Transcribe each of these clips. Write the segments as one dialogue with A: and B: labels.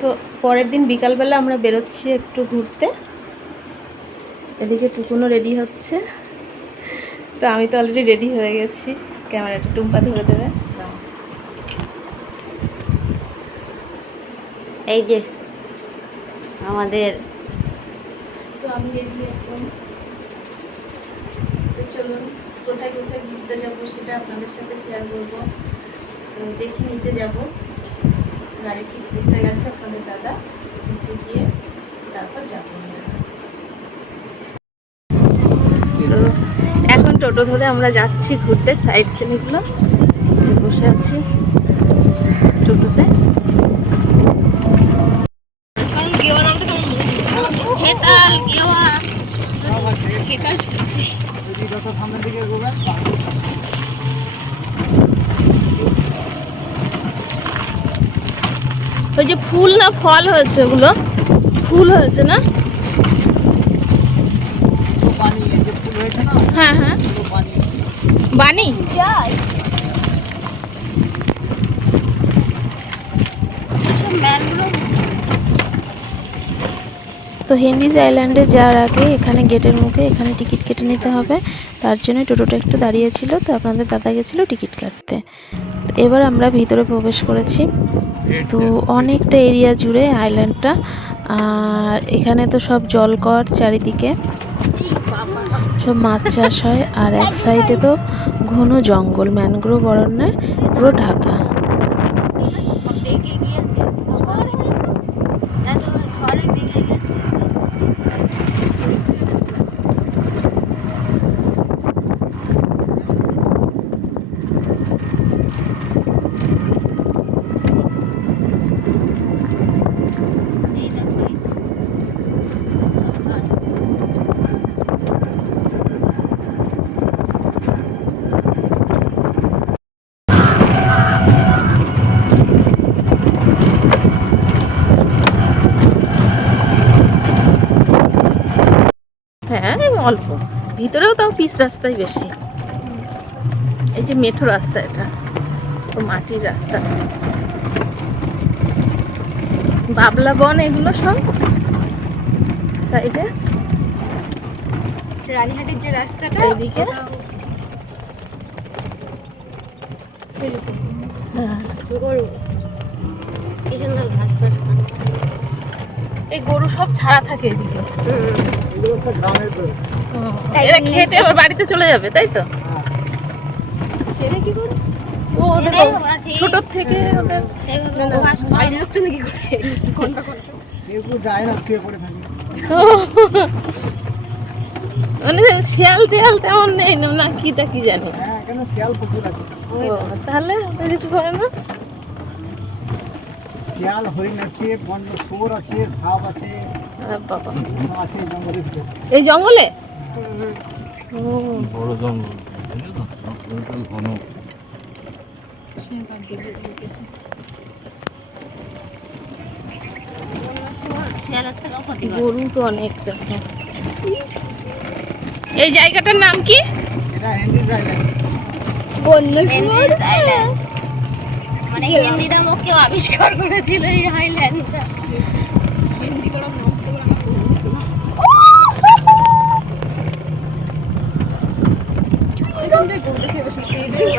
A: তো পরের দিন বিকালবেলা আমরা বেরোচ্ছি একটু ঘুরতে। এদিকে টুকুনও রেডি হচ্ছে। তো আমি তো অলরেডি রেডি হয়ে গেছি। ক্যামেরাটা টুম্পা ধরে দেবে।
B: এই যে আমাদের
A: তো আমি রেডি তো চলুন কোথায় কোথায় ঘুরতে যাব সেটা আপনাদের সাথে শেয়ার করব। তো দেখি নিচে যাব। গাড়ি ঠিক করতে গেছে আপনাদের দাদা, নিচে গিয়ে তারপর যাব। এখন টোটো ধরে আমরা যাচ্ছি ঘুরতে সাইড সিনগুলো বসে আছি টোটোতে। না ফল হয়েছে ওগুলো ফুল হয়েছে না? হ্যাঁ হ্যাঁ। বানি? তো হেন্ডিজ আইল্যান্ডে যাওয়ার আগে এখানে গেটের মুখে এখানে টিকিট কেটে নিতে হবে। তার জন্য টোটোটা একটু দাঁড়িয়েছিল তো আপনাদের দাদা গেছিল টিকিট কাটতে। তো এবার আমরা ভিতরে প্রবেশ করেছি। তো অনেকটা এরিয়া জুড়ে আইল্যান্ডটা আর এখানে তো সব জলকর চারিদিকে। সব মাছ চাষ হয়। আর এক সাইডে তো ঘন জঙ্গল। ম্যানগ্রোভ অরণ্যে পুরো ঢাকা
B: বেগে গিয়েছে এত ঝড়ে বেগে গেছে এই দেখো এই
A: হ্যাঁ এই অল্প। ভিতরেও তাও পিচ রাস্তাই বেশি। এই যে মেঠো রাস্তা এটা তো মাটির রাস্তা। বাবলা বন এগুলো সব সাইডে।
B: রানীহাটের যে রাস্তাটা
A: এইদিকে?
B: ওটাও-। গরু। কি সুন্দর ঘাস ফাস খাচ্ছে
A: এই গরু সব ছাড়া থাকে এদিকে। এরা খেটে আবার বাড়িতে চলে যাবে তাই তো?
B: ছেড়ে কি করে?
A: ও ওদের
B: এরাই ওরা ঠিক-
A: ছোট থেকে মানে শিয়াল টিয়াল তেমন নেই না না কি তা কি জানি। ও, তাহলে কিছু করে না?
C: শিয়াল হরিণ আছে বন্য আছে সাপ আছে।
A: বাবা। এই জঙ্গলে?
D: বড় ঘন
A: গরু তো অনেক এই জায়গাটার নাম কি?
B: মানে হিন্দি নামক কেউ আবিষ্কার করেছিল এই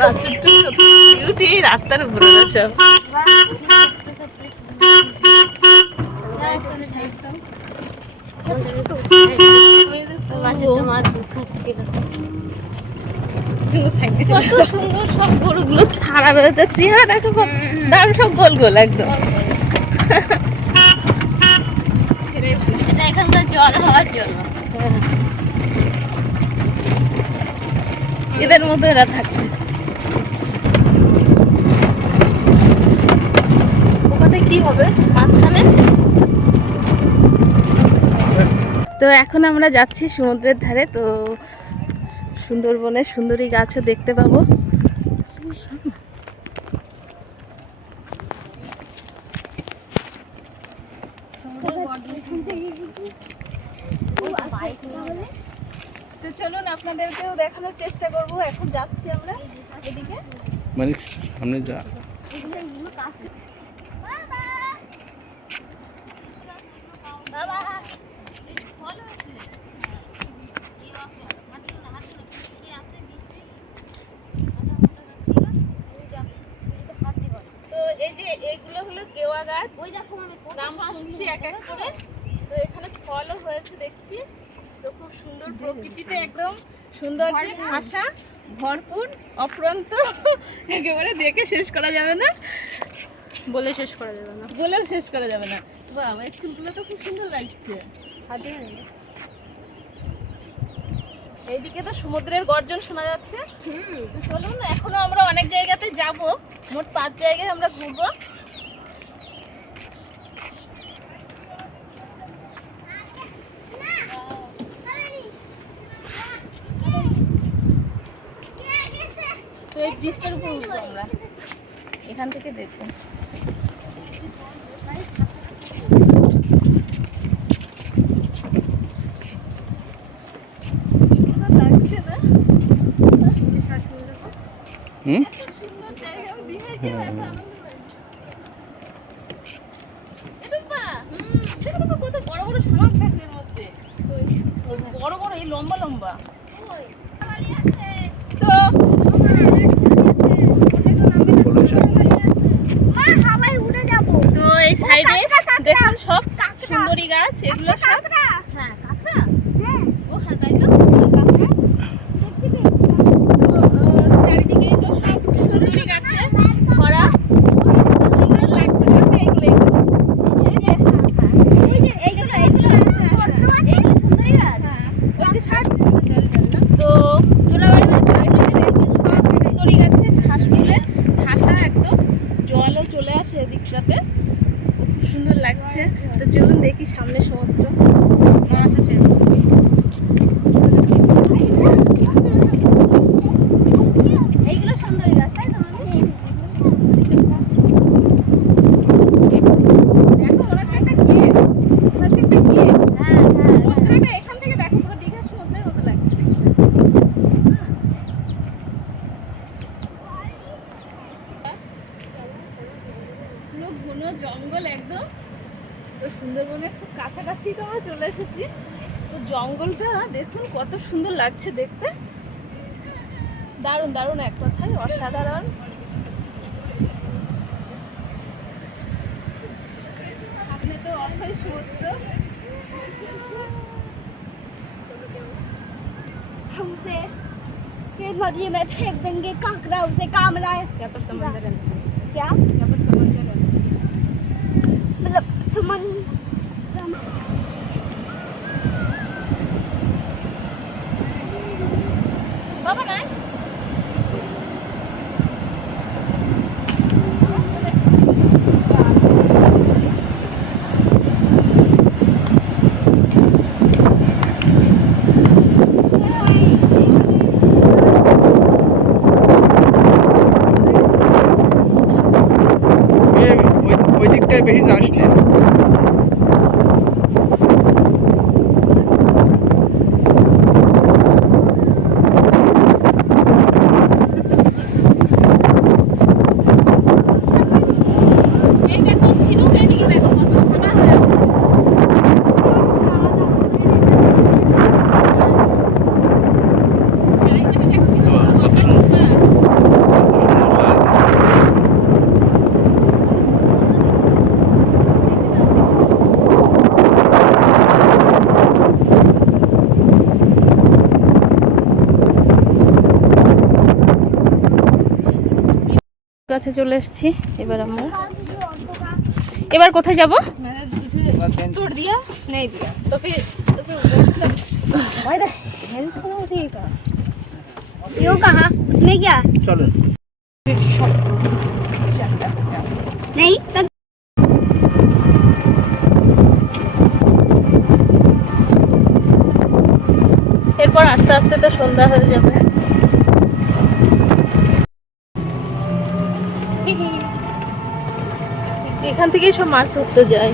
A: বিউটি রাস্তার উপরে সব। কত সুন্দর সব গরুগুলো ছাড়া রয়েছে চেহারা দেখো কত দারুণ সব গোল গোল একদম।
B: এটা এখানকার জল হওয়ার জন্য।
A: এদের মধ্যে এরা থাকে ওখানে কি হবে মাঝখানে। তো এখন আমরা যাচ্ছি সমুদ্রের ধারে তো সুন্দরবনের সুন্দরী গাছও দেখতে পাবো তো চলুন আপনাদেরকেও দেখানোর চেষ্টা করব এখন যাচ্ছি আমরা এদিকে
D: মানে সামনে যা
A: কলা গাছ।
B: ওই দেখো আমি
A: নাম শুনছি এক এক করে। তো এখানে ফলও হয়েছে দেখছি। তো খুব সুন্দর প্রকৃতিতে একদম সুন্দর যে ভাষা ভরপুর অফুরন্ত একেবারে দেখে শেষ করা যাবে না।
B: বলে শেষ করা যাবে না।
A: বলেও শেষ করা যাবে না। বাবা এই ফুলগুলো তো খুব সুন্দর লাগছে।
B: হাতে
A: এইদিকে তো সমুদ্রের গর্জন শোনা যাচ্ছে। চলুন এখনও আমরা অনেক জায়গাতে যাব। মোট পাঁচ জায়গায় আমরা ঘুরবো তো এই ব্রিজটার উপর উঠবো আমরা। এখান থেকে দেখব সুন্দর লাগছে না
D: হুম
A: সুন্দর জায়গা আমি দীঘায় গেলে এত আনন্দ পাই। এ রূপা, দেখো দেখো কত বড় বড় শামুক থাকে এর মধ্যে। বড় বড় এই লম্বা লম্বা তো তো এই সাইডে দেখুন সব সুন্দরী গাছ এগুলো সব হ্যাঁ কাঁকড়া ও হ্যাঁ তাই তো তো, আহ, চারিদিকেই তো সব সুন্দরী গাছে ভরা সুন্দর লাগছে দেখতে এগুলো এগুলো। ওই যে শ্বাস তো সুন্দরী গাছে শ্বাস ফুলে ঠাসা একদম জলও চলে আসে এদিকটাতে খুব সুন্দর লাগছে। তো চলুন দেখি সামনে সমুদ্র মাছ আছে এর মধ্যে।
B: এইগুলো সুন্দরী গাছ তাই তো মামি?
A: দেখো মনে হচ্ছে একটা গেট মনে হচ্ছে একটা গেট
B: হ্যাঁ হ্যাঁ
A: সমুদ্রটা এখান থেকে দেখো পুরো দীঘা সমুদ্রের মতো লাগছে পুরো ঘন জঙ্গল একদম তো সুন্দরবনের খুব কাছাকাছি তো আমরা চলে এসেছি তো জঙ্গলটা দেখুন কত সুন্দর লাগছে দেখতে দারুণ দারুণ এক কথায় অসাধারণ সামনে তো অথই সমুদ্র
B: हमसे फिर नदी में फेंक देंगे काकड़ा उसे काम लाए
A: यहाँ पर समंदर है
B: क्या
A: यहाँ पर समंदर है
B: मतलब समन
A: কাছে চলে এসেছি। এবার আমরা এবার কোথায় যাব? এরপর আস্তে আস্তে তো সন্ধ্যা হয়ে যাবে। এখান থেকেই সব মাছ ধরতে যায়।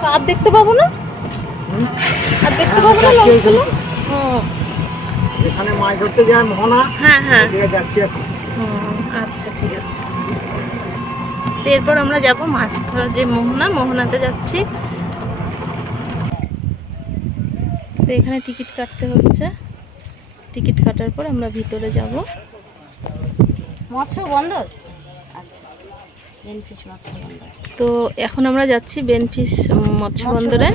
A: তো আর দেখতে পাবো না? আর দেখতে পাবো না লঞ্চগুলো
C: এখানে মাছ ধরতে যায় মোহনা
A: হ্যাঁ হ্যাঁ।
C: যাচ্ছি এখন।
A: হুম, আচ্ছা ঠিক আছে। তো এরপর আমরা যাব মাছ ধরার যে মোহনা মোহনাতে যাচ্ছি। তো এখানে টিকিট কাটতে হচ্ছে। টিকিট কাটার পর আমরা ভিতরে যাব।
B: মৎস্য বন্দর? বন্দর
A: তো এখন আমরা যাচ্ছি বেনফিস মৎস্য বন্দরে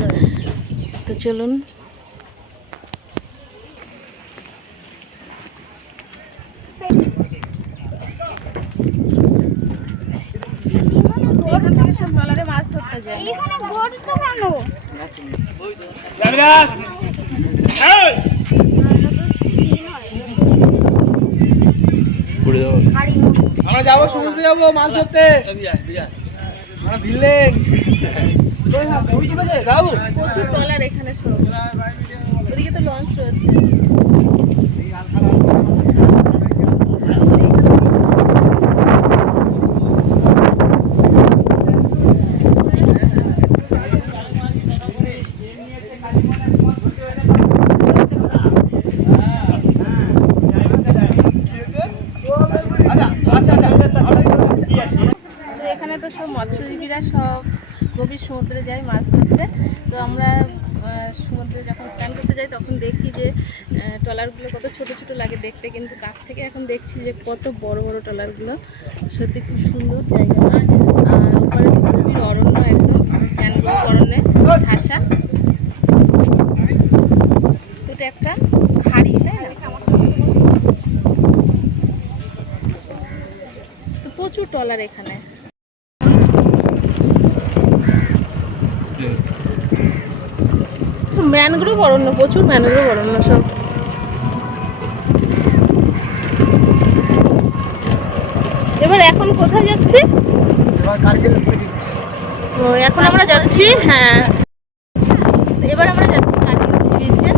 A: তো চলুন। মাছ ধরতে যায়
C: আমরা যাব, সমুদ্রে যাব মাছ ধরতে। আমরা ভিড়লেন
A: প্রচুর ট্রলার এখানে সব। ওদিকে তো লঞ্চ রয়েছে তো এখানে তো সব মৎস্যজীবীরা সব গভীর সমুদ্রে যায় মাছ ধরতে তো আমরা আহ, সমুদ্রে যখন স্নান করতে যাই তখন দেখি যে আহ, ট্রলারগুলো কত ছোট ছোট লাগে দেখতে কিন্তু কাছ থেকে এখন দেখছি যে কত বড় বড় ট্রলারগুলো সত্যি খুব সুন্দর জায়গা। আর ওপারে গভীর অরণ্য একদম? ম্যানগ্রোভ অরণ্যে ঘাসা? তো একটা খাড়ি তাই না? প্রচুর ট্রলার এখানে। ম্যানগ্রোভ অরণ্য প্রচুর ম্যানগ্রোভ অরণ্য সব এবার এখন কোথায় যাচ্ছি? এখন আমরা যাচ্ছি হ্যাঁ এবার আমরা যাচ্ছি কার্গিল সি বিচে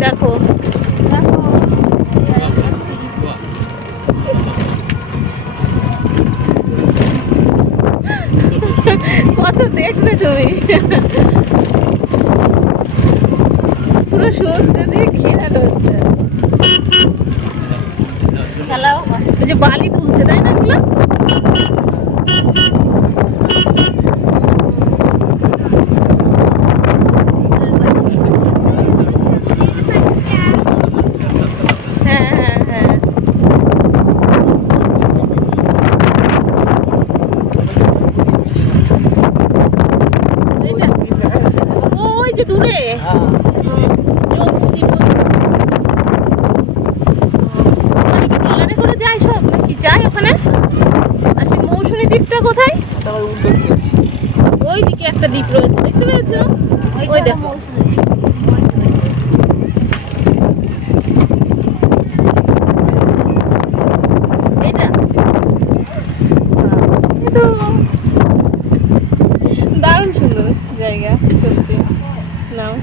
A: দেখো
B: দেখো
A: কত দেখবে তুমি। পুরো সমুদ্র দিয়ে ঘেরানো হচ্ছে
B: খেলাও
A: ওই যে বালি তুলছে তাই না এগুলো হ্যাঁ হ্যাঁ হ্যাঁ এটা ওই যে দূরে
C: হ্যাঁ
A: জম্মুদ্বীপ ওখানে কি ট্রলারে করে যায় সব নাকি যায় ওখানে আর সেই মৌসুমী দ্বীপটা কোথায়
C: তারপর উল্টো দিয়েছি
A: ওই দিকে একটা দ্বীপ রয়েছে দেখতে পেয়েছ ওই দেখো এটা এ তো দারুণ সুন্দর জায়গা সত্যি নাও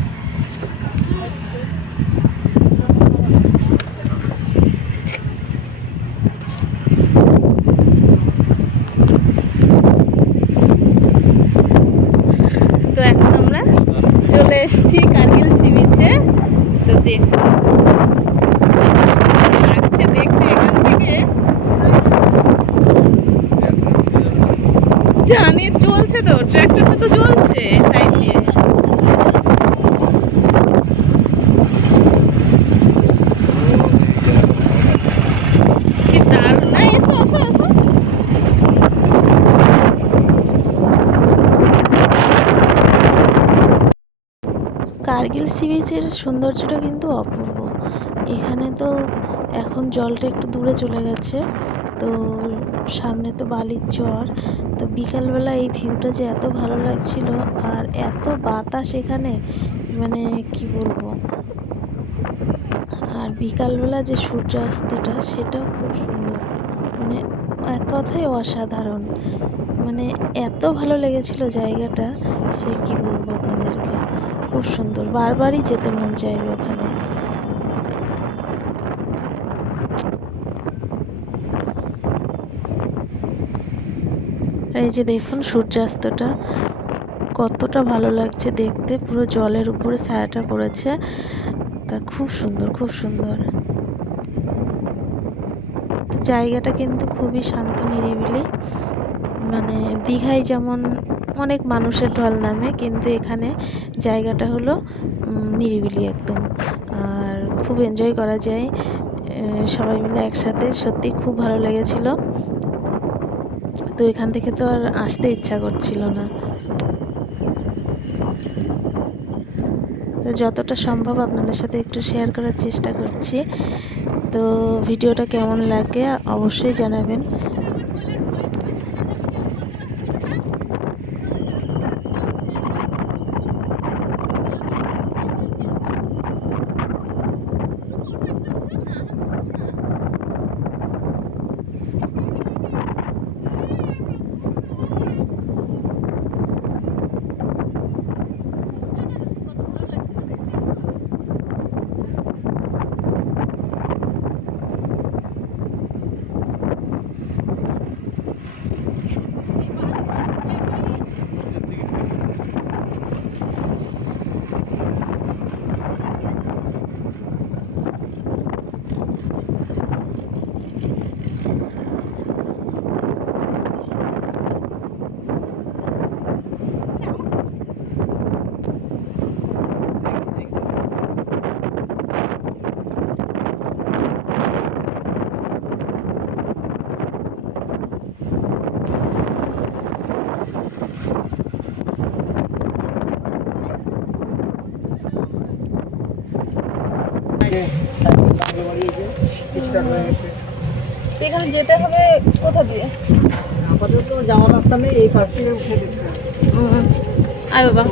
A: তো এখন আমরা চলে এসেছি কার্গিল সি বিচে তো দেখো লাগছে দেখতে এখান থেকে জানি চলছে তো ট্র্যাক্টরটা তো চলছে সাইড দিয়ে কি দারুণ না এসো এসো এসো কার্গিল সি বিচের সৌন্দর্যটা কিন্তু অপূর্ব। এখানে তো এখন জলটা একটু দূরে চলে গেছে। তো সামনে তো বালির চর তো বিকালবেলা এই ভিউটা যে এত ভালো লাগছিল আর এত বাতাস এখানে মানে কি বলব? আর বিকালবেলা যে সূর্যাস্তটা সেটাও খুব সুন্দর। মানে এক কথায় অসাধারণ। মানে এত ভালো লেগেছিল জায়গাটা, সে কি বলব আপনাদেরকে? খুব সুন্দর। বারবারই যেতে মন চাইবে ওখানে। এই যে দেখুন সূর্যাস্তটা, কতটা ভালো লাগছে দেখতে। পুরো জলের উপরে ছায়াটা পড়েছে। তা খুব সুন্দর খুব সুন্দর। জায়গাটা কিন্তু খুবই শান্ত নিরিবিলি। মানে দীঘায় যেমন
E: অনেক মানুষের ঢল নামে, কিন্তু এখানে জায়গাটা হলো নিরিবিলি একদম। আর খুব এনজয় করা যায় সবাই মিলে একসাথে। সত্যি খুব ভালো লেগেছিল। তো এখান থেকে তো আর আসতে ইচ্ছা করছিল না। তো যতটা সম্ভব আপনাদের সাথে একটু শেয়ার করার চেষ্টা করছি। তো ভিডিওটা কেমন লাগে, অবশ্যই জানাবেন।
A: এখানে যেতে হবে কোথা দিয়ে?
C: আপাতত যাওয়ার রাস্তা নেই এই পাশ থেকে উঠে হবে।
A: আয় বাবা।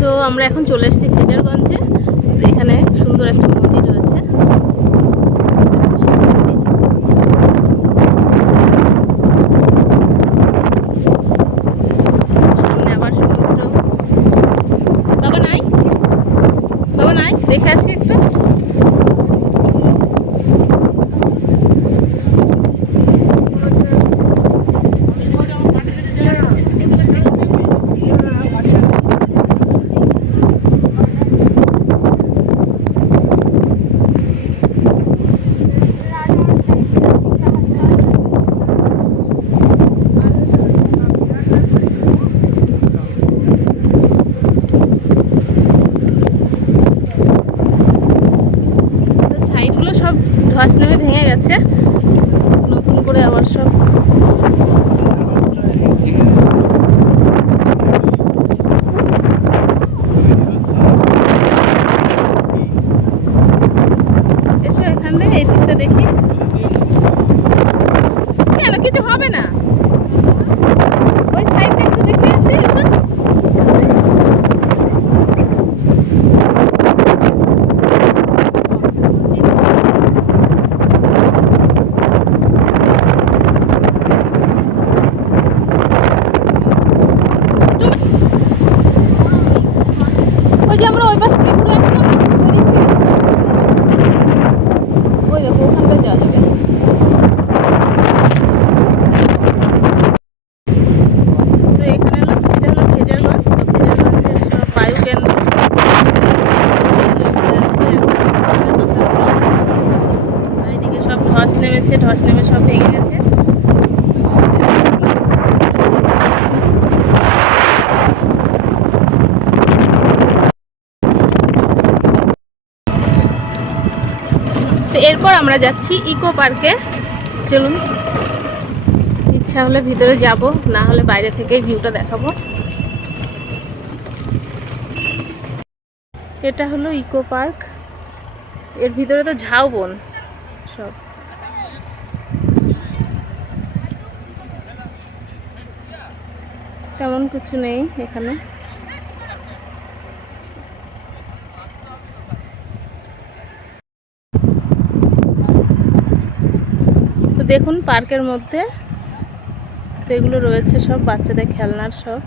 A: তো আমরা এখন চলে এসেছি খেজারগঞ্জে এখানে সুন্দর একটা মন্দির রয়েছে। সামনে আবার সমুদ্র। বাবা নাই? বাবা নাই? দেখে আসি একটা তো সাইডগুলো সব ধস নেমে ভেঙে গেছে। নতুন করে আবার সব এসো এখান থেকে এই দিকটা দেখি কেন কিছু হবে না ওই সাইডটা একটু দেখে আসি এসো ওই যে আমরা ওই পাশ থেকে ঘুরে আসলাম ওই দিক থেকে। ওই দেখো ওখানটা যাওয়া যাবে তো এখানে হলো এটা হলো খেজারগঞ্জ তো খেজারগঞ্জের একটা বায়ু কেন্দ্র আর এদিকে সব ধস নেমেছে ধস নেমে সব ভেঙে গেছে তো এরপর আমরা যাচ্ছি ইকো পার্কে। চলুন। ইচ্ছা হলে ভিতরে যাব, না হলে বাইরে থেকেই ভিউটা দেখাবো। এটা হলো ইকো পার্ক। এর ভিতরে তো ঝাউবন সব। তেমন কিছু নেই এখানে তো দেখুন পার্কের মধ্যে। তো এগুলো রয়েছে সব, বাচ্চাদের খেলনার সব,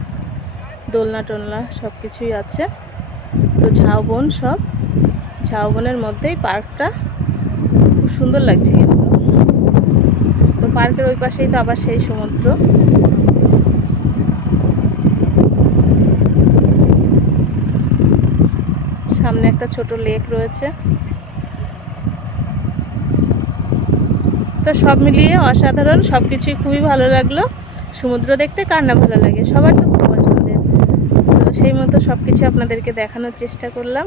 A: দোলনা টোলনা সব কিছুই আছে। তো ঝাউবন সব, ঝাউবনের মধ্যেই পার্কটা খুব সুন্দর লাগছে কিন্তু। তো পার্কের ওই পাশেই তো আবার সেই সমুদ্র। সামনে একটা ছোট লেক রয়েছে। তো সব মিলিয়ে অসাধারণ সব কিছুই খুবই ভালো লাগল। সমুদ্র দেখতে কার না ভালো লাগে? সবার তো খুব পছন্দের। তো সেই মতো সব কিছু আপনাদেরকে দেখানোর চেষ্টা করলাম।